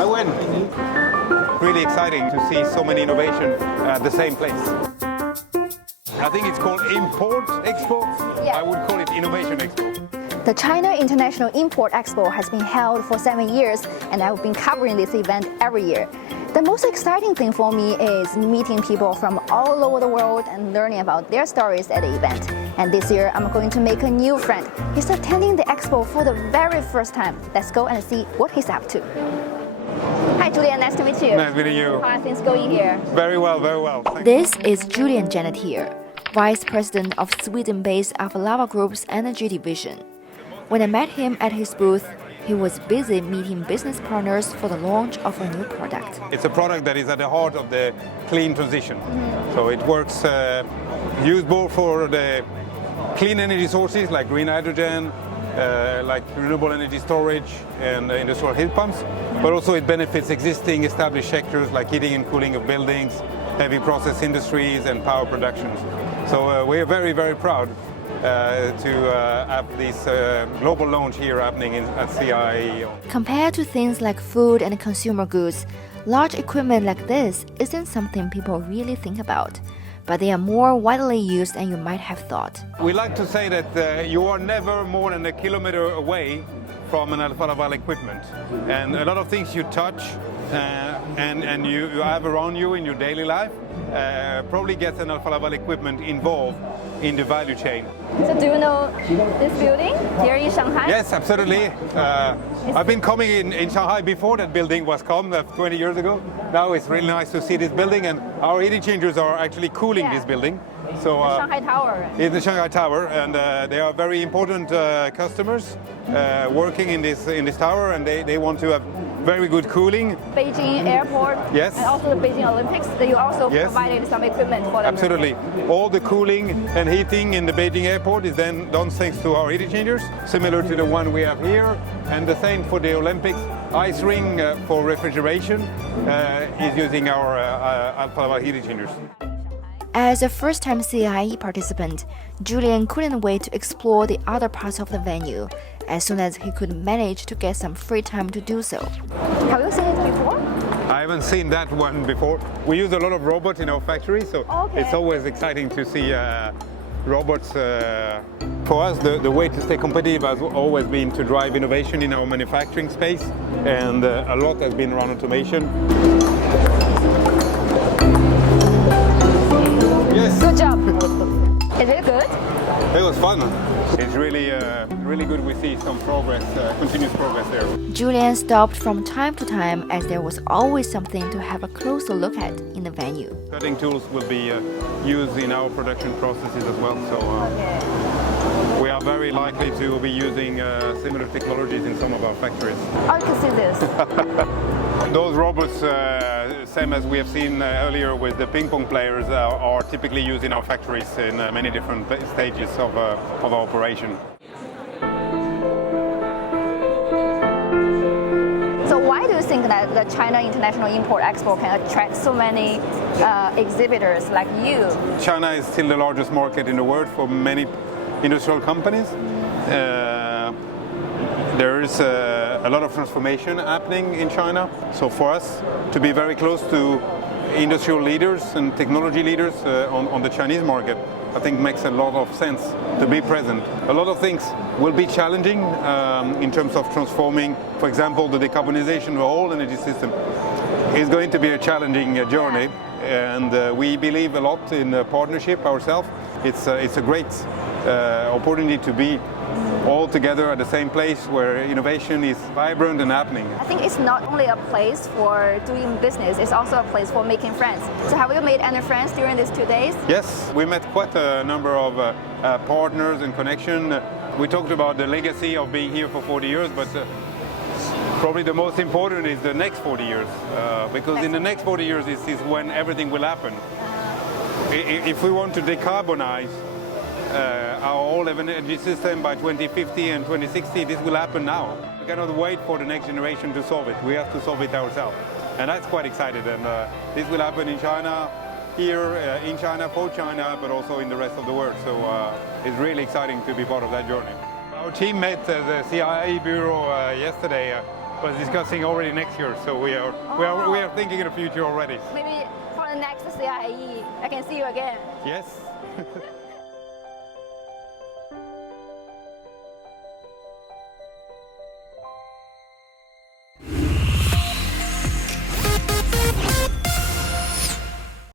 I win. Really exciting to see so many innovations at the same place. I think it's called Import Expo. Yeah. I would call it Innovation Expo. The China International Import Expo has been held for 7 years, and I've been covering this event every year. The most exciting thing for me is meeting people from all over the world and learning about their stories at the event. And this year, I'm going to make a new friend. He's attending the expo for the very first time. Let's go and see what he's up to. Hi, Julien. Nice to meet you. Nice meeting you. How are things going here? Very well, very well. This is Julien Gennetier, Vice President of Sweden-based Alfa Laval Group's Energy Division. When I met him at his booth, he was busy meeting business partners for the launch of a new product. It's a product that is at the heart of the clean transition. So it works used both for the clean energy sources like green hydrogen, like renewable energy storage and industrial heat pumps, but also it benefits existing established sectors like heating and cooling of buildings, heavy process industries and power productions. So we are very, very proud to have this global launch here happening at ShanghaiEye. Compared to things like food and consumer goods, large equipment like this isn't something people really think about, but they are more widely used than you might have thought. We like to say that you are never more than a kilometer away from an Alfa Laval equipment, and a lot of things you touch and you have around you in your daily life probably gets an Alfa Laval equipment involved in the value chain. So do you know this building here in Shanghai? Yes, absolutely. I've been coming in Shanghai before that building was come 20 years ago. Now it's really nice to see this building, and our heat exchangers are actually cooling this building. So the Shanghai Tower. In the Shanghai Tower, and they are very important customers working in this tower, and they want to have very good cooling. Beijing Airport, yes, and also the Beijing Olympics. You also provided some equipment for them. Absolutely. All the cooling and heating in the Beijing Airport is then done thanks to our heat exchangers, similar to the one we have here, and the same for the Olympics. Ice ring for refrigeration is using our Alfa Laval heat exchangers. As a first-time ShanghaiEye participant, Julien couldn't wait to explore the other parts of the venue, as soon as he could manage to get some free time to do so. Have you seen it before? I haven't seen that one before. We use a lot of robots in our factory, so it's always exciting to see robots. For us, the way to stay competitive has always been to drive innovation in our manufacturing space, and a lot has been around automation. Yes. Good job. Is it good? It was fun. It's really, really good. We see some progress, continuous progress there. Julien stopped from time to time as there was always something to have a closer look at in the venue. Cutting tools will be used in our production processes as well. So we are very likely to be using similar technologies in some of our factories. Oh, you can see this. Those robots, same as we have seen earlier with the ping pong players, are typically used in our factories in many different stages of our operation. So why do you think that the China International Import Expo can attract so many exhibitors like you? China is still the largest market in the world for many industrial companies. There is a lot of transformation happening in China. So for us to be very close to industrial leaders and technology leaders on the Chinese market, I think makes a lot of sense to be present. A lot of things will be challenging in terms of transforming, for example, the decarbonization of the whole energy system is going to be a challenging journey, and we believe a lot in partnership ourselves. It's a great opportunity to be all together at the same place where innovation is vibrant and happening. I think it's not only a place for doing business, it's also a place for making friends. So have you made any friends during these 2 days? Yes, we met quite a number of partners and connection. We talked about the legacy of being here for 40 years, but probably the most important is the next 40 years, because in the next 40 years this is when everything will happen. If we want to decarbonize our whole energy system by 2050 and 2060, this will happen now. We cannot wait for the next generation to solve it. We have to solve it ourselves. And that's quite exciting. And this will happen in China, here in China, for China, but also in the rest of the world. So it's really exciting to be part of that journey. Our team met the ShanghaiEye bureau yesterday. was discussing already next year. So we are thinking in the future already. Maybe for the next CIE, I can see you again. Yes.